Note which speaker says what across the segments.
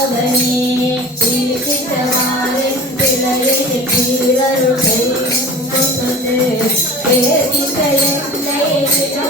Speaker 1: Thank
Speaker 2: you.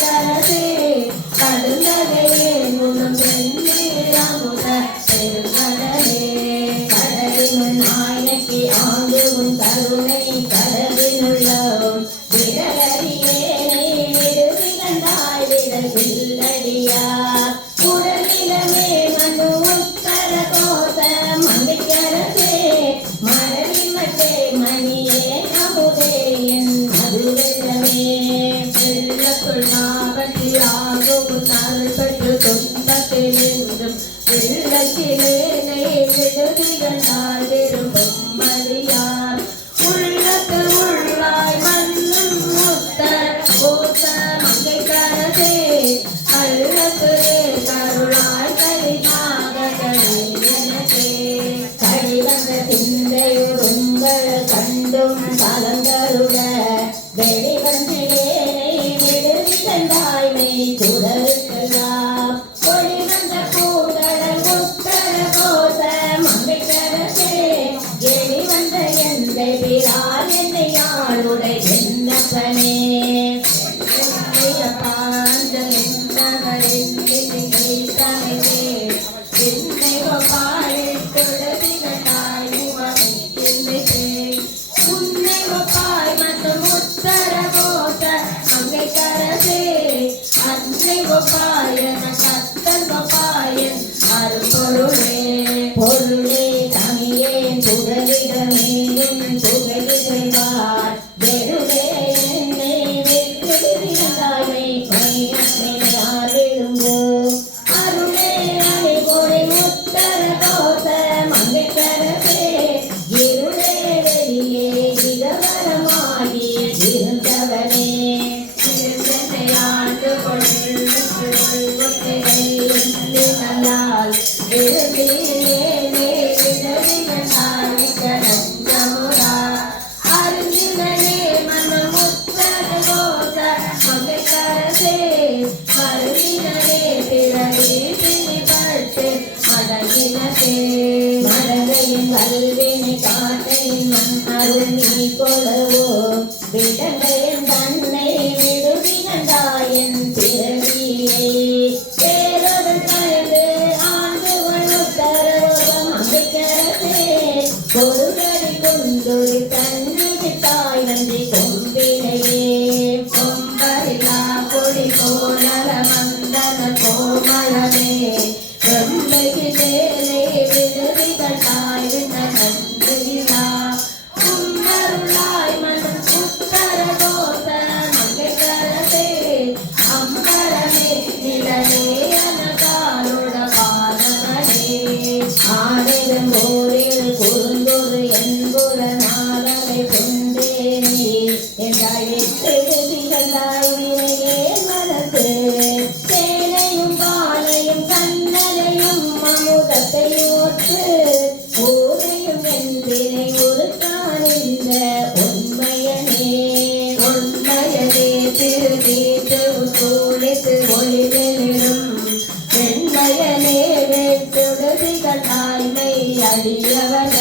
Speaker 2: Thank you. துன்பத்திலிருந்தும் வெள்ளத்திலேனை விடுதிகள் நாள் Bye. ತಿರುಗೀತ ಸೋಲಿತು ಒಳಿದೆನಿಡಂ வெண்மையனே வெட்டுடுதிகள் தாய்மை அடியவன்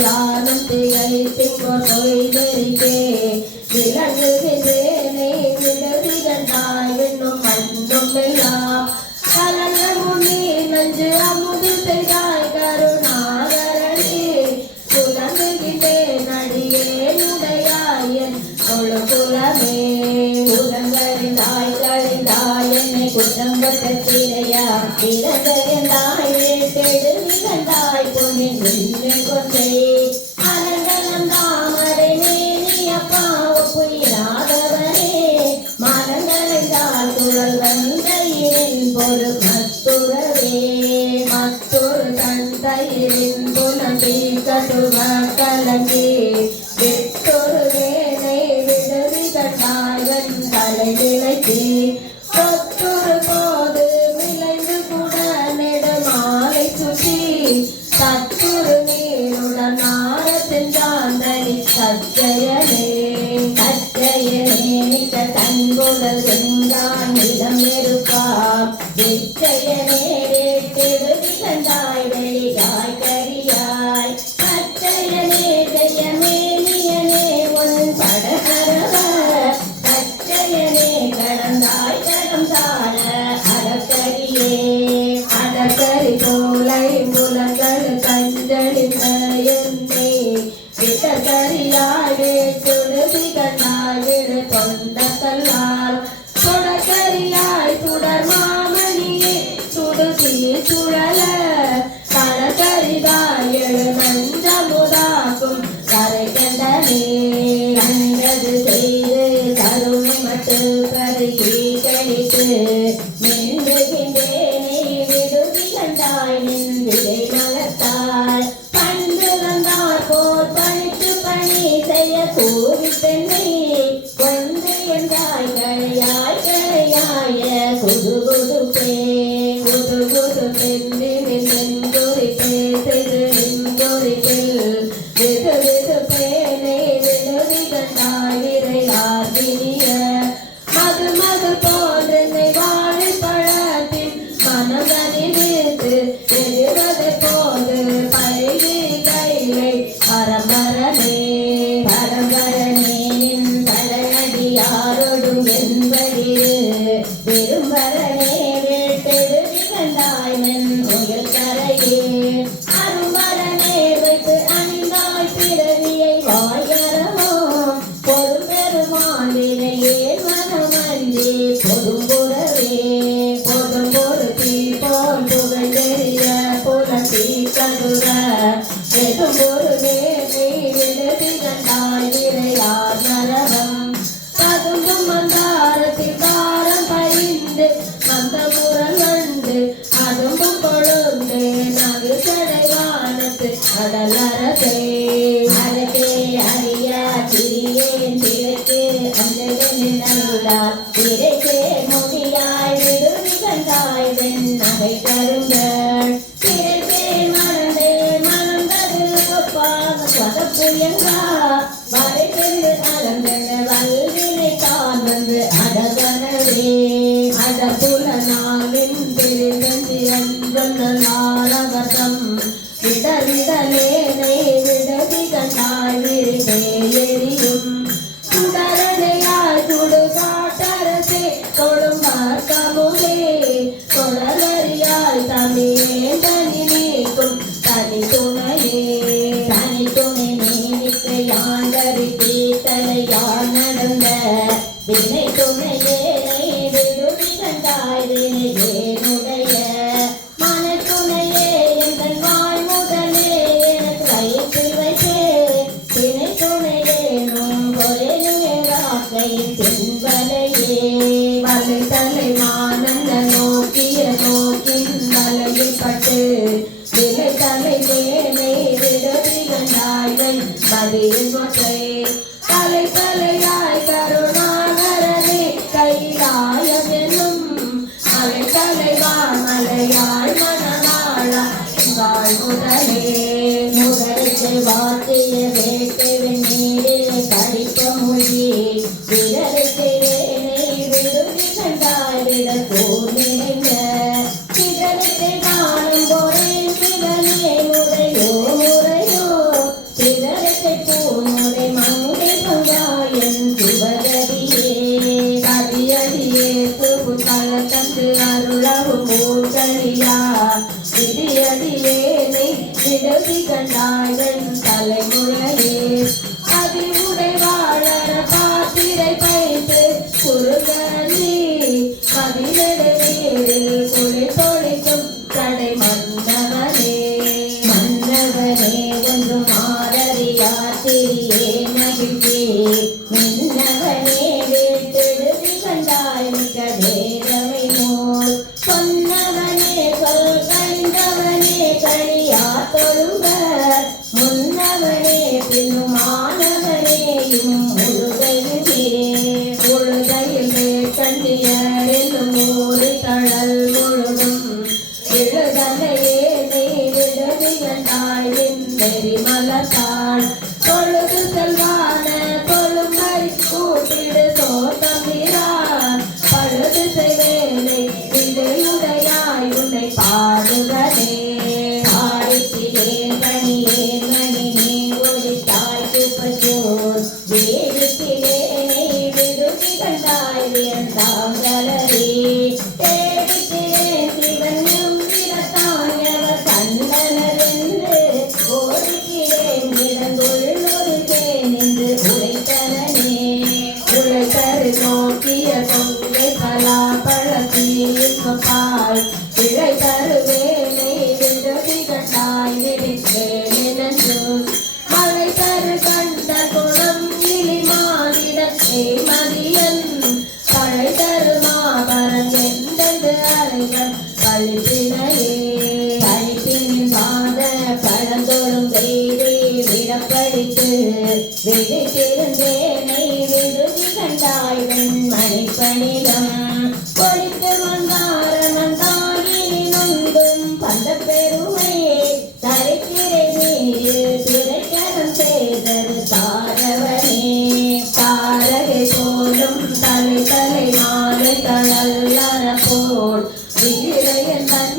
Speaker 2: யாரும் திகைத்து கொண்டோய்து
Speaker 1: Victoria. 你 Make
Speaker 2: i sale ya உலகு பல தந்து அருளவும் ஊர்களியா விதியதியே நீ விடுதி கண்டாயன் தலைமுறை
Speaker 1: முன்னவரே பெருமான
Speaker 2: மதியன் தழை தருமா பரஞ்செந்தது அறைகள் கழிப்பினை 你月的眼眸